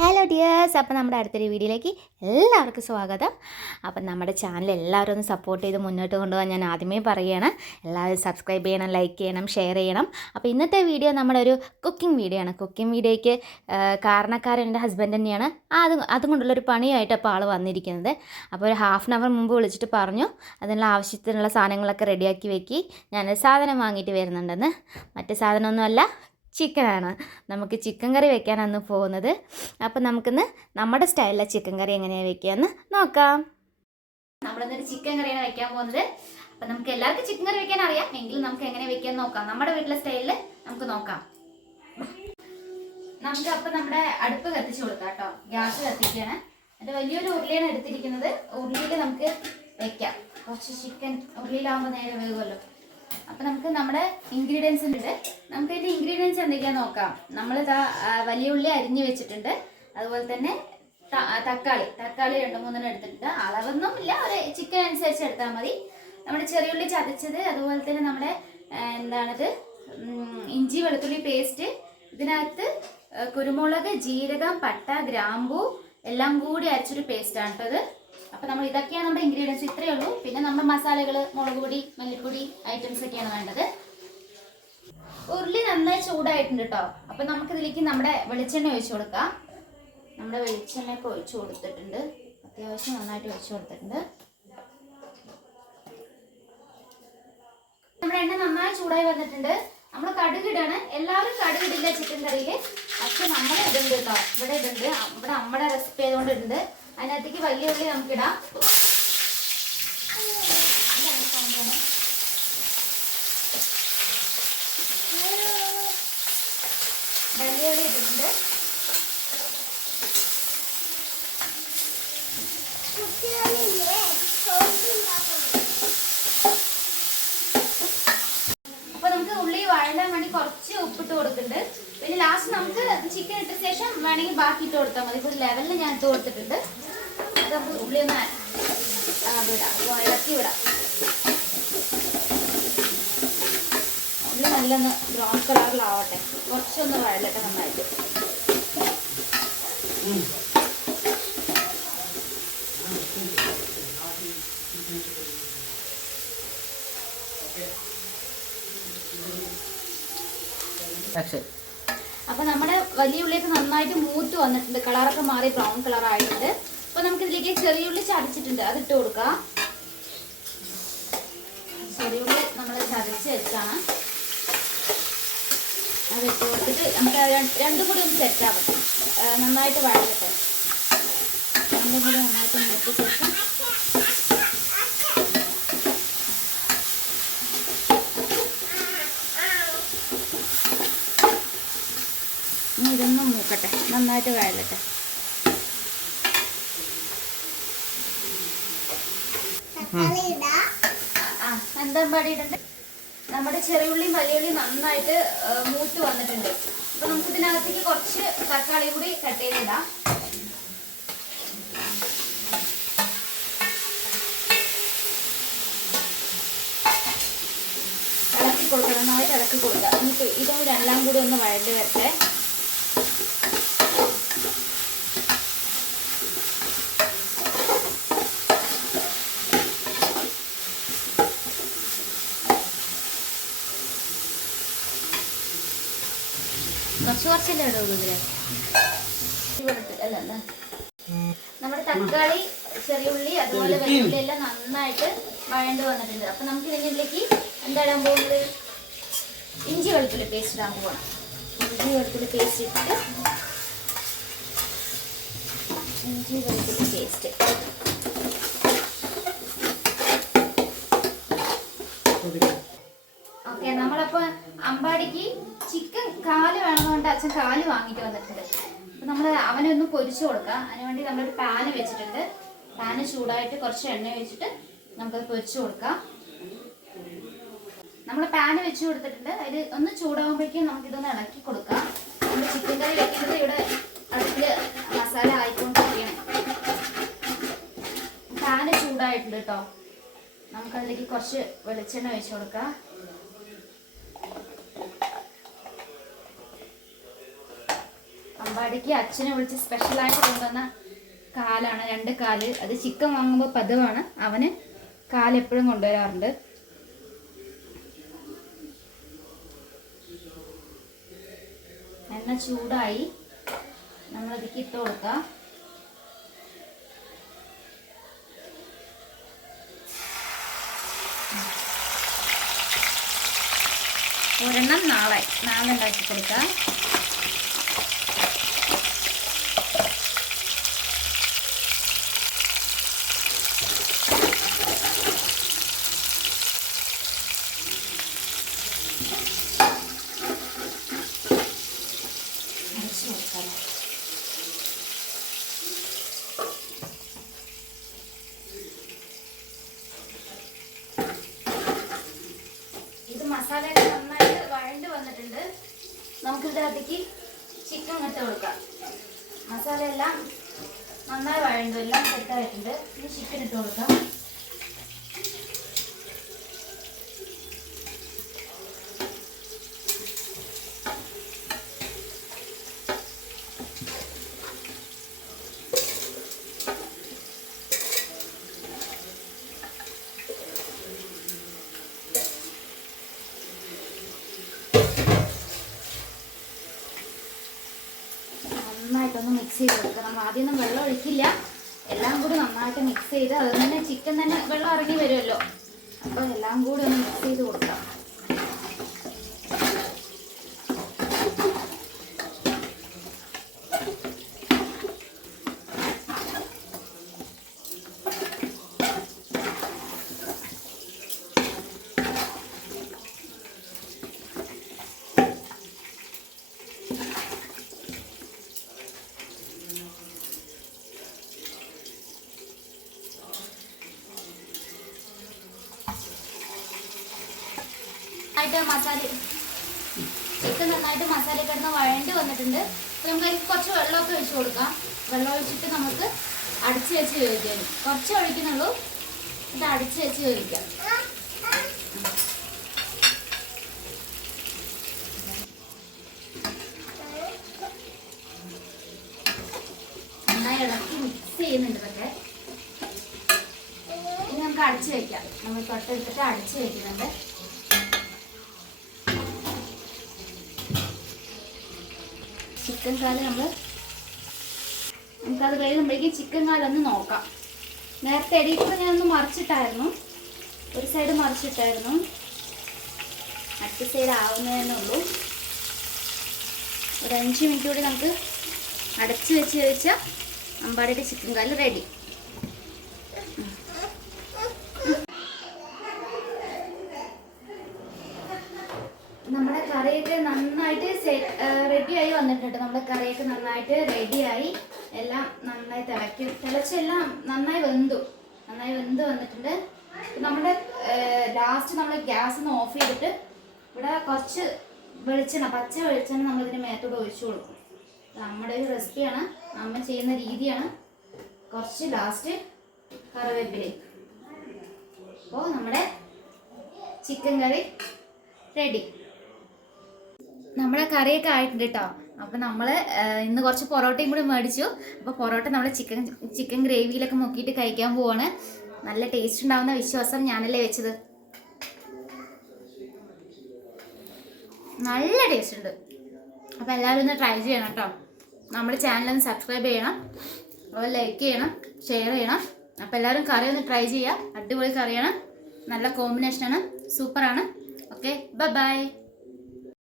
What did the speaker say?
Hello dears അപ്പോൾ നമ്മുടെ അടുത്തൊരു വീഡിയോയിലേക്ക് എല്ലാവർക്കും സ്വാഗതം. അപ്പം നമ്മുടെ ചാനൽ എല്ലാവരും ഒന്ന് സപ്പോർട്ട് ചെയ്ത് മുന്നോട്ട് കൊണ്ടുപോകാൻ ഞാൻ ആദ്യമേ പറയുകയാണ് എല്ലാവരും സബ്സ്ക്രൈബ് ചെയ്യണം ലൈക്ക് ചെയ്യണം ഷെയർ ചെയ്യണം. അപ്പോൾ ഇന്നത്തെ വീഡിയോ നമ്മുടെ ഒരു കുക്കിംഗ് വീഡിയോ ആണ് കുക്കിംഗ് വീഡിയോയ്ക്ക് കാരണക്കാരൻ എന്റെ ഹസ്ബൻഡ് തന്നെയാണ്. അത് അതുകൊണ്ടുള്ളൊരു പണിയായിട്ട് അപ്പോൾ ആൾ വന്നിരിക്കുന്നത്. അപ്പോൾ ഒരു ഹാഫ് ആൻ അവർ മുമ്പ് വിളിച്ചിട്ട് പറഞ്ഞു. അതിനുള്ള ആവശ്യത്തിനുള്ള സാധനങ്ങളൊക്കെ റെഡിയാക്കി വെക്കി. ഞാൻ സാധനം വാങ്ങിയിട്ട് വരുന്നുണ്ടെന്ന്. മറ്റു സാധനമൊന്നുമല്ല. ചിക്കനാണ്. നമുക്ക് ചിക്കൻ കറി വെക്കാനാണ് പോകുന്നത്. അപ്പം നമുക്കിന്ന് നമ്മുടെ സ്റ്റൈലിലെ ചിക്കൻ കറി എങ്ങനെയാണ് വെക്കുകയെന്ന് നോക്കാം. നമ്മളിന്നൊരു ചിക്കൻ കറിയാണ് വെക്കാൻ പോകുന്നത്. അപ്പം നമുക്ക് എല്ലാവർക്കും ചിക്കൻ കറി വെക്കാൻ അറിയാം. എങ്കിലും നമുക്ക് എങ്ങനെ വെക്കാൻ നോക്കാം. നമ്മുടെ വീട്ടിലെ സ്റ്റൈലിൽ നമുക്ക് നോക്കാം. നമുക്ക് അപ്പം നമ്മുടെ അടുപ്പ് കത്തിച്ചു കൊടുക്കാം കേട്ടോ. ഗ്യാസ് കത്തിക്കുകയാണ് എന്റെ വലിയൊരു ഉരുളിയാണ് എടുത്തിരിക്കുന്നത്. ഉരുളിയിൽ നമുക്ക് വെക്കാം. കുറച്ച് ചിക്കൻ ഉരുളിയിലാവുമ്പോൾ നേരെ വേകുമല്ലോ അപ്പം നമുക്ക് നമ്മുടെ ഇൻഗ്രീഡിയൻസ് ഉണ്ട്. നമുക്ക് ഇതിന്റെ ഇൻഗ്രീഡിയൻസ് എന്തൊക്കെയാ നോക്കാം. നമ്മൾ വലിയ ഉള്ളി അരിഞ്ഞു വെച്ചിട്ടുണ്ട്. അതുപോലെ തന്നെ തക്കാളി. തക്കാളി രണ്ട് മൂന്നെണ്ണം എടുത്തിട്ടുണ്ട്. അളവൊന്നും ഇല്ല. ഒരു ചിക്കൻ അനുസരിച്ച് എടുത്താൽ മതി. നമ്മുടെ ചെറിയ ഉള്ളി ചതച്ചത് അതുപോലെ തന്നെ നമ്മുടെ എന്താണത് ഇഞ്ചി വെളുത്തുള്ളി പേസ്റ്റ് ഇതിനകത്ത് കുരുമുളക് ജീരകം പട്ട ഗ്രാമ്പൂ എല്ലാം കൂടി അരച്ചൊരു പേസ്റ്റാണ് കേട്ടോ ഇത്. അപ്പോൾ നമ്മൾ ഇതൊക്കെയാണ് നമ്മുടെ ഇൻഗ്രീഡിയൻസ് ഇത്രയേ ഉള്ളൂ. പിന്നെ നമ്മുടെ മസാലകൾ മുളക് പൊടി മല്ലിപ്പൊടി ഐറ്റംസ് ഒക്കെയാണ് വേണ്ടത്. ഉരുളി നന്നായി ചൂടായിട്ടുണ്ട് കേട്ടോ അപ്പൊ നമുക്ക് ഇതിലേക്ക് നമ്മുടെ വെളിച്ചെണ്ണ ഒഴിച്ചു കൊടുക്കാം. നമ്മുടെ വെളിച്ചെണ്ണ ഒക്കെ ഒഴിച്ചു കൊടുത്തിട്ടുണ്ട്. അത്യാവശ്യം നന്നായിട്ട് ഒഴിച്ചു കൊടുത്തിട്ടുണ്ട്. നമ്മുടെ എണ്ണ നന്നായി ചൂടായി വന്നിട്ടുണ്ട്. നമ്മൾ കടുകിടാണ്. എല്ലാവരും കടുകിടില്ല ചിക്കൻ കറിയിൽ പക്ഷെ നമ്മൾ ഇതുണ്ട് കേട്ടോ ഇവിടെ ഇതുണ്ട് ഇവിടെ നമ്മുടെ റെസിപ്പി ആയതുകൊണ്ട് ഇടുന്നുണ്ട്. അതിനകത്തേക്ക് വലിയ ഉള്ളി നമുക്കിടാം. വലിയ ഉള്ളി ഇട്ടിട്ടുണ്ട്. അപ്പൊ നമുക്ക് ഉള്ളി വഴലാൻ വേണ്ടി കുറച്ച് ഉപ്പിട്ട് കൊടുക്കുന്നുണ്ട്. പിന്നെ ലാസ്റ്റ് നമുക്ക് ചിക്കൻ ഇട്ട ശേഷം വേണമെങ്കിൽ ബാക്കി ഇട്ട് കൊടുത്താൽ മതി. ഇപ്പോൾ ലെവലിൽ ഞാൻ ഇട്ട് കൊടുത്തിട്ടുണ്ട്. നമുക്ക് ഉള്ളി ഒന്ന് വിടാം. ഇളക്കി വിടാം. ഉള്ളി നല്ലൊന്ന് ബ്രൗൺ കളറിലാവട്ടെ കുറച്ചൊന്ന് വഴലട്ടെ നന്നായിട്ട്. ആക്ഷൻ അപ്പൊ നമ്മുടെ വലിയ ഉള്ളിയൊക്കെ നന്നായിട്ട് മൂത്ത് വന്നിട്ടുണ്ട്. കളറൊക്കെ മാറി ബ്രൗൺ കളർ നമുക്ക് ഇതിലേക്ക് ചെറിയ ഉള്ളി ചതച്ചിട്ടുണ്ട്. അത് ഇട്ട് കൊടുക്കാം. ചെറിയ ഉള്ളി നമ്മൾ ചതച്ച് വെച്ചാണ്. അത് ഇട്ട് കൊടുത്തിട്ട് നമുക്ക് രണ്ടും കൂടി ഒന്ന് സെറ്റ് ആവട്ടെ. നന്നായിട്ട് വഴലട്ടെ രണ്ടും കൂടി നന്നായിട്ട് മുറിച്ച ശേഷം ഇതൊന്നും മൂക്കട്ടെ. നന്നായിട്ട് വഴലട്ടെ ആ പാടി പാടിയിട്ടുണ്ട് നമ്മുടെ ചെറിയുള്ളിയും വലിയുള്ളിയും നന്നായിട്ട് മൂത്ത് വന്നിട്ടുണ്ട്. അപ്പൊ നമുക്ക് ഇതിനകത്തേക്ക് കുറച്ച് തക്കാളി കൂടി കട്ട് ചെയ്തിടാം. ഇളക്കി കൊടുക്കണം. നന്നായിട്ട് ഇളക്കി കൊടുക്കുക നമുക്ക് ഇതും രണ്ടാം കൂടി ഒന്ന് വഴണ്ടി വരട്ടെ. കുറച്ച് കുറച്ചല്ലേ ഇടുള്ളൂ അല്ല അല്ല. നമ്മുടെ തക്കാളി ചെറിയ ഉള്ളി അതുപോലെ വെളുത്തുള്ളി എല്ലാം നന്നായിട്ട് വഴണ്ട് വന്നിട്ടുണ്ട്. അപ്പൊ നമുക്ക് ഇതിലേക്ക് എന്താ ഇടാൻ പോകുന്നത്? ഇഞ്ചി വെളുത്തുള്ളി പേസ്റ്റ് ഇടാൻ പോകണം ഇഞ്ചി വെളുത്തുള്ളി പേസ്റ്റ് ഇട്ടിട്ട് ഇഞ്ചി വെളുത്തുള്ളി പേസ്റ്റ് ഓക്കെ നമ്മളപ്പോ അമ്പാടിക്ക് കാൽ വേണമെന്നുകൊണ്ട് അച്ഛൻ കാൽ വാങ്ങിട്ട് വന്നിട്ടുണ്ട്. അപ്പൊ നമ്മൾ അവനെ ഒന്ന് പൊരിച്ചു കൊടുക്കാം. അതിനുവേണ്ടി നമ്മളൊരു പാന് വെച്ചിട്ടുണ്ട്. പാന് ചൂടായിട്ട് കുറച്ച് എണ്ണ വെച്ചിട്ട് നമുക്കത് പൊരിച്ചു കൊടുക്കാം. നമ്മൾ പാന് വെച്ച് കൊടുത്തിട്ടുണ്ട്. അതിൽ ഒന്ന് ചൂടാകുമ്പോഴേക്കും നമുക്കിതൊന്ന് ഇളക്കി കൊടുക്കാം. നമ്മൾ ചിക്കൻ കറി വെക്കുന്നത് ഇവിടെ അടുപ്പിൽ മസാല ആയിക്കൊണ്ടിരിക്കുകയാണ്. പാന് ചൂടായിട്ടുണ്ട് കേട്ടോ നമുക്കതിലേക്ക് കുറച്ച് വെളിച്ചെണ്ണ ഒഴിച്ചു കൊടുക്കാം. അമ്പാടി അമ്പാടിക്ക് അച്ഛനെ വിളിച്ച് സ്പെഷ്യലായിട്ട് കൊണ്ടുവന്ന കാലാണ് രണ്ട് കാൽ. അത് ചിക്കൻ വാങ്ങുമ്പോൾ പതിവാണ്. അവന് കാലെപ്പോഴും കൊണ്ടുവരാറുണ്ട്. എണ്ണ ചൂടായി. നമ്മളതിക്ക് ഇട്ട് കൊടുക്കാം. ഒരെണ്ണം നാളെ നാളെ ഉണ്ടാക്കി കൊടുക്കാം അരച്ച് കൊടുക്കാം ഇത് മസാലയൊക്കെ നന്നായിട്ട് വഴണ്ട് വന്നിട്ടുണ്ട് നമുക്ക് ഇതിനകത്തേക്ക് ചിക്കൻ ഇട്ട് കൊടുക്കാം. മസാല എല്ലാം നന്നായി വഴണ്ടു? എല്ലാം സെറ്റായിട്ടുണ്ട് ഇനി ചിക്കൻ ഇട്ട് കൊടുക്കാം. മിക്സ് ചെയ്ത് നമ്മൾ ആദ്യമൊന്നും വെള്ളം ഒഴിക്കില്ല. എല്ലാം കൂടി നന്നായിട്ട് മിക്സ് ചെയ്ത് അത് തന്നെ ചിക്കൻ തന്നെ വെള്ളം ഇറങ്ങി വരുമല്ലോ. അപ്പോൾ എല്ലാം കൂടി ഒന്ന് മിക്സ് ചെയ്ത് കൊടുക്കാം. മസാല. ചിക്കൻ നന്നായിട്ട് മസാല കിടന്ന് വഴണ്ടി വന്നിട്ടുണ്ട്. അപ്പോൾ നമുക്ക് അതിൽ കുറച്ച് വെള്ളമൊക്കെ ഒഴിച്ച് കൊടുക്കാം. വെള്ളം ഒഴിച്ചിട്ട് നമുക്ക് അടിച്ച് വെച്ച് വേവിക്കാം. കുറച്ച് ഒഴിക്കുന്നുള്ളൂ. ഇത് അടിച്ച് വെച്ച് വേവിക്കാം. നന്നായി ഇളക്കി മിക്സ് ചെയ്യുന്നുണ്ട് ഇതൊക്കെ. ഇനി നമുക്ക് അടിച്ച് വെക്കാം. നമ്മൾ തൊട്ടെടുത്തിട്ട് അടിച്ച് വെക്കുന്നുണ്ട്. ചിക്കൻ നമ്മൾ നമുക്കത് കഴിയുമ്പോഴേക്കും ചിക്കൻ കാലൊന്ന് നോക്കാം. നേരത്തെ എടിയിൽ കൂടെ ഞാനൊന്ന് മറിച്ചിട്ടായിരുന്നു. ഒരു സൈഡ് മറിച്ചിട്ടായിരുന്നു. അടുത്ത സൈഡ് ആവുന്നതന്നെ ഉള്ളൂ. ഒരു അഞ്ച് മിനിറ്റ് കൂടി നമുക്ക് അടച്ച് വെച്ച് കഴിച്ചാൽ അമ്പാടിയുടെ ചിക്കൻ കാൽ റെഡി നമ്മുടെ കറിയൊക്കെ നന്നായിട്ട് റെഡിയായി വന്നിട്ടുണ്ട്. നമ്മുടെ കറിയൊക്കെ നന്നായിട്ട് റെഡിയായി എല്ലാം നന്നായി തിളക്കി തിളച്ചെല്ലാം നന്നായി വെന്തു. നന്നായി വെന്ത് വന്നിട്ടുണ്ട്. നമ്മുടെ ലാസ്റ്റ് നമ്മൾ ഗ്യാസ് ഒന്ന് ഓഫ് ചെയ്തിട്ട് ഇവിടെ കുറച്ച് വെളിച്ചെണ്ണ പച്ച വെളിച്ചെണ്ണ നമ്മളിതിന് മേത്തോട് ഒഴിച്ചു കൊടുക്കും. നമ്മുടെ ഒരു റെസിപ്പിയാണ് അമ്മ ചെയ്യുന്ന രീതിയാണ്. കുറച്ച് ലാസ്റ്റ് കറിവേപ്പിലേക്ക് അപ്പോൾ നമ്മുടെ ചിക്കൻ കറി റെഡി നമ്മുടെ കറിയൊക്കെ ആയിട്ടുണ്ട് കേട്ടോ അപ്പോൾ നമ്മൾ ഇന്ന് കുറച്ച് പൊറോട്ടയും കൂടി മേടിച്ചു. അപ്പോൾ പൊറോട്ട നമ്മൾ ചിക്കൻ ചിക്കൻ ഗ്രേവിയിലൊക്കെ മുക്കിയിട്ട് കഴിക്കാൻ പോവാണ്. നല്ല ടേസ്റ്റ് ഉണ്ടാവുന്ന വിശ്വാസം ഞാനല്ലേ വെച്ചത്. നല്ല ടേസ്റ്റ് ഉണ്ട്. അപ്പോൾ എല്ലാവരും ഒന്ന് ട്രൈ ചെയ്യണം കേട്ടോ നമ്മുടെ ചാനൽ ഒന്ന് സബ്സ്ക്രൈബ് ചെയ്യണം. അതുപോലെ ലൈക്ക് ചെയ്യണം ഷെയർ ചെയ്യണം. അപ്പോൾ എല്ലാവരും കറി ഒന്ന് ട്രൈ ചെയ്യുക അടിപൊളി കറിയാണ്. നല്ല കോമ്പിനേഷനാണ്. സൂപ്പറാണ്. Okay bye bye.